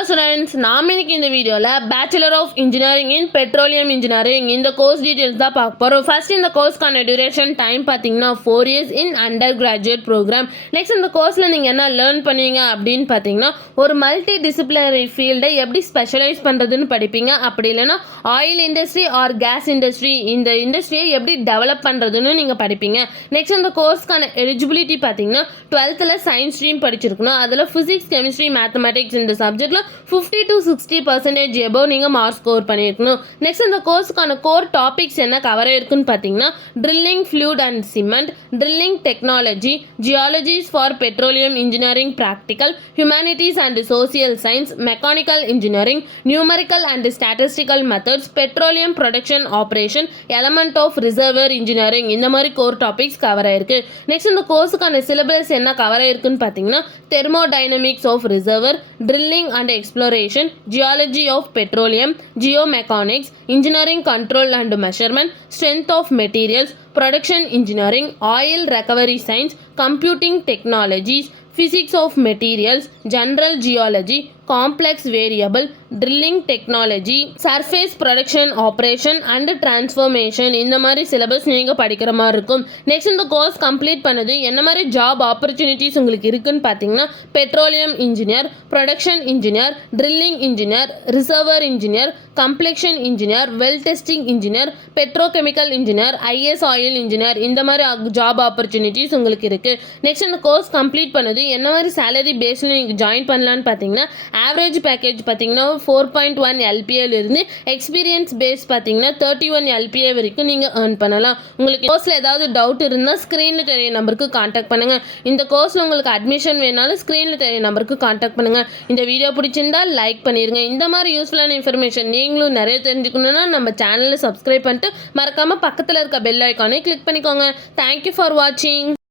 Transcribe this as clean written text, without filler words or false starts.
Hello students, நாம் இன்னைக்கு இந்த வீடியோல Bachelor of Engineering in Petroleum Engineering இந்த கோர்ஸ் டீடைல்ஸ் தான் பார்க்க போறோம். ஃபர்ஸ்ட் இந்த கோர்ஸ்க்கான டியூரேஷன் டைம் பார்த்தீங்கன்னா 4 years in undergraduate program. Next இந்த கோர்ஸ்ல நீங்க என்ன லேர்ன் பண்ணுவீங்க அப்படின்னு பார்த்தீங்கன்னா ஒரு மல்டி டிசிப்ளினரி ஃபீல்டை எப்படி ஸ்பெஷலைஸ் பண்றதுன்னு படிப்பீங்க. அப்படி இல்லைன்னா oil industry or case industry இந்த இண்டஸ்ட்ரியை எப்படி டெவலப் பண்றதுன்னு நீங்க படிப்பீங்க. நெக்ஸ்ட் இந்த கோர்ஸ்க்கான எலிஜிபிலிட்டி பார்த்தீங்கன்னா 12th சயின்ஸ் ஸ்ட்ரீம் படிச்சிருக்கணும். அதில் ஃபிசிக்ஸ் கெமிஸ்ட்ரி மேத்தமெட்டிக்ஸ் இந்த சப்ஜெக்ட்ல 50 to 60% எபோவ் நீங்கள் மார்க் ஸ்கோர் பண்ணியிருக்கணும். நெக்ஸ்ட் இந்த கோர்ஸுக்கான கோர் டாபிக்ஸ் என்ன கவர் ஆயிருக்குன்னு பார்த்தீங்கன்னா drilling fluid and cement, drilling technology, geologies for petroleum engineering practical, humanities and social science, mechanical engineering, numerical and statistical methods, petroleum production operation, element of reservoir engineering இந்த மாதிரி core topics cover ஆயிருக்கு. Next இந்த கோர்ஸுக்கான syllabus என்ன cover ஆயிருக்குன்னு பார்த்தீங்கன்னா thermodynamics of reservoir, drilling and exploration, geology of petroleum, geomechanics, engineering control and measurement, strength of materials, production engineering, oil recovery science, computing technologies, physics of materials, general geology, complex variable, drilling technology, surface production operation and transformation இந்த மாதிரி syllabus நீங்கள் படிக்கிற மாதிரி இருக்கும். Next இந்த course complete பண்ணது என்ன மாதிரி ஜாப் ஆப்பர்ச்சுனிட்டிஸ் உங்களுக்கு இருக்குன்னு பார்த்தீங்கன்னா petroleum engineer, production engineer, drilling engineer, receiver engineer, complexion engineer, well testing engineer, petrochemical engineer, IS oil engineer இந்த மாதிரி ஜாப் ஆப்பர்ச்சுனிட்டிஸ் உங்களுக்கு இருக்குது. நெக்ஸ்ட் இந்த கோர்ஸ் கம்ப்ளீட் பண்ணது என்ன மாதிரி சேலரி பேஸில் நீங்கள் ஜாயின் பண்ணலான்னு பார்த்தீங்கன்னா ஆவரேஜ் பேக்கேஜ் பார்த்தீங்கன்னா 4.1 LPA இருந்து எக்ஸ்பீரியன்ஸ் பேஸ் பார்த்தீங்கன்னா 31 LPA வரைக்கும் நீங்கள் ஏர்ன் பண்ணலாம். உங்களுக்கு கோர்ஸில் ஏதாவது டவுட் இருந்தால் ஸ்க்ரீனில் தெரிய நம்பருக்கு காண்டாக்ட் பண்ணுங்கள். இந்த கோர்ஸில் உங்களுக்கு அட்மிஷன் வேணாலும் ஸ்க்ரீனில் தெரிய நம்பருக்கு காண்டாக்ட் பண்ணுங்கள். இந்த வீடியோ பிடிச்சிருந்தா லைக் பண்ணிடுங்க. இந்த மாதிரி யூஸ்ஃபுல்லான இன்ஃபர்மேஷன் நீங்களும் நிறைய தெரிஞ்சுக்கணுன்னா நம்ம சேனலை சப்ஸ்கிரைப் பண்ணிட்டு மறக்காமல் பக்கத்தில் இருக்க பெல் ஐக்கானை கிளிக் பண்ணிக்கோங்க. தேங்க்யூ ஃபார் வாட்சிங்.